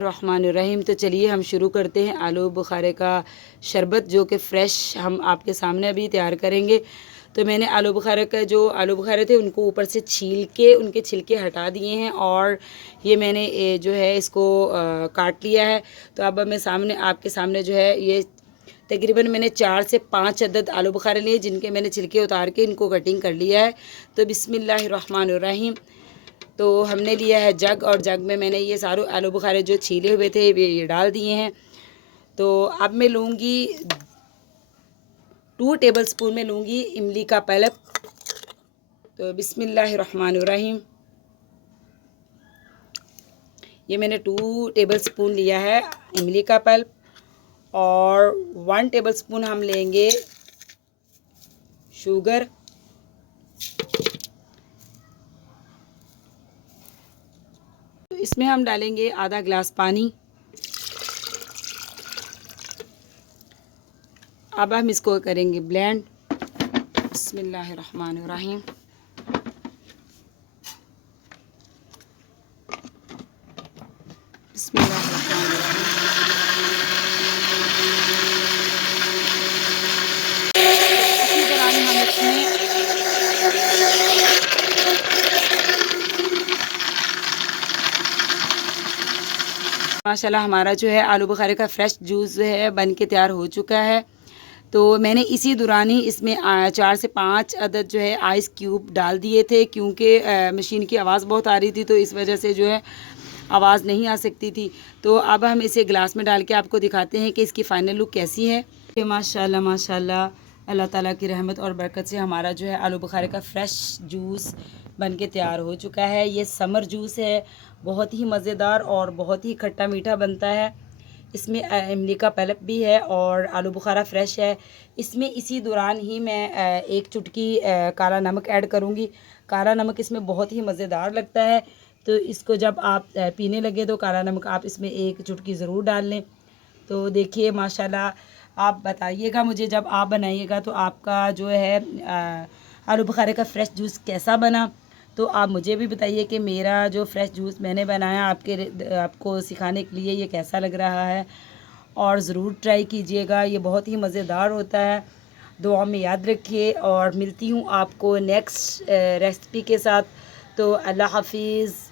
रहमानुर्रहीम। तो चलिए हम शुरू करते हैं आलू बुखारे का शरबत, जो कि फ़्रेश हम आपके सामने अभी तैयार करेंगे। तो मैंने आलू बुखारे थे उनको ऊपर से छील के उनके छिलके हटा दिए हैं, और ये मैंने जो है इसको काट लिया है। तो अब मैं आपके सामने जो है ये तकरीबन मैंने 4 से 5 अदद आलू बुखारे लिए, जिनके मैंने छिलके उतार के इनको कटिंग कर लिया है। तो बिस्मिल्लाहिर्रहमानिर्रहीम। तो हमने लिया है जग, और जग में मैंने ये सारे आलू बुखारे जो छीले हुए थे ये डाल दिए हैं। तो अब मैं लूँगी 2 टेबलस्पून में लूँगी इमली का पल्प। तो बिस्मिल्लाहिर्रहमानिर्रहीम, ये मैंने 2 टेबलस्पून लिया है इमली का पल्प, और 1 टेबलस्पून हम लेंगे शुगर, तो इसमें हम डालेंगे आधा गिलास पानी। अब हम इसको करेंगे ब्लेंड। बिस्मिल्लाहिर्रहमानिर्रहीम। बिस्मिल्लाहिर्रहमानिर्रहीम। इसी दौरान हम इसमें माशाल्लाह हमारा जो है आलू बुखारे का फ़्रेश जूस जो है बन के तैयार हो चुका है। तो मैंने इसी दौरान ही इसमें 4 से 5 अदद जो है आइस क्यूब डाल दिए थे, क्योंकि मशीन की आवाज़ बहुत आ रही थी, तो इस वजह से जो है आवाज़ नहीं आ सकती थी। तो अब हम इसे गिलास में डाल के आपको दिखाते हैं कि इसकी फ़ाइनल लुक कैसी है। माशाल्लाह माशाल्लाह, अल्लाह ताला की रहमत और बरकत से हमारा जो है आलू बुखारे का फ़्रेश जूस बन के तैयार हो चुका है। ये समर जूस है, बहुत ही मज़ेदार और बहुत ही खट्टा मीठा बनता है। इसमें इमली का पल्प भी है और आलू बुखारा फ़्रेश है। इसमें इसी दौरान ही मैं 1 चुटकी काला नमक ऐड करूँगी। काला नमक इसमें बहुत ही मज़ेदार लगता है, तो इसको जब आप पीने लगे तो काला नमक आप इसमें 1 चुटकी ज़रूर डाल लें। तो देखिए माशाल्लाह, आप बताइएगा मुझे जब आप बनाइएगा तो आपका जो है आलू बुखारे का फ़्रेश जूस कैसा बना। तो आप मुझे भी बताइए कि मेरा जो फ़्रेश जूस मैंने बनाया आपको सिखाने के लिए ये कैसा लग रहा है, और ज़रूर ट्राई कीजिएगा, ये बहुत ही मज़ेदार होता है। दुआ में याद रखिए, और मिलती हूँ आपको नेक्स्ट रेसिपी के साथ। तो अल्लाह हाफिज़।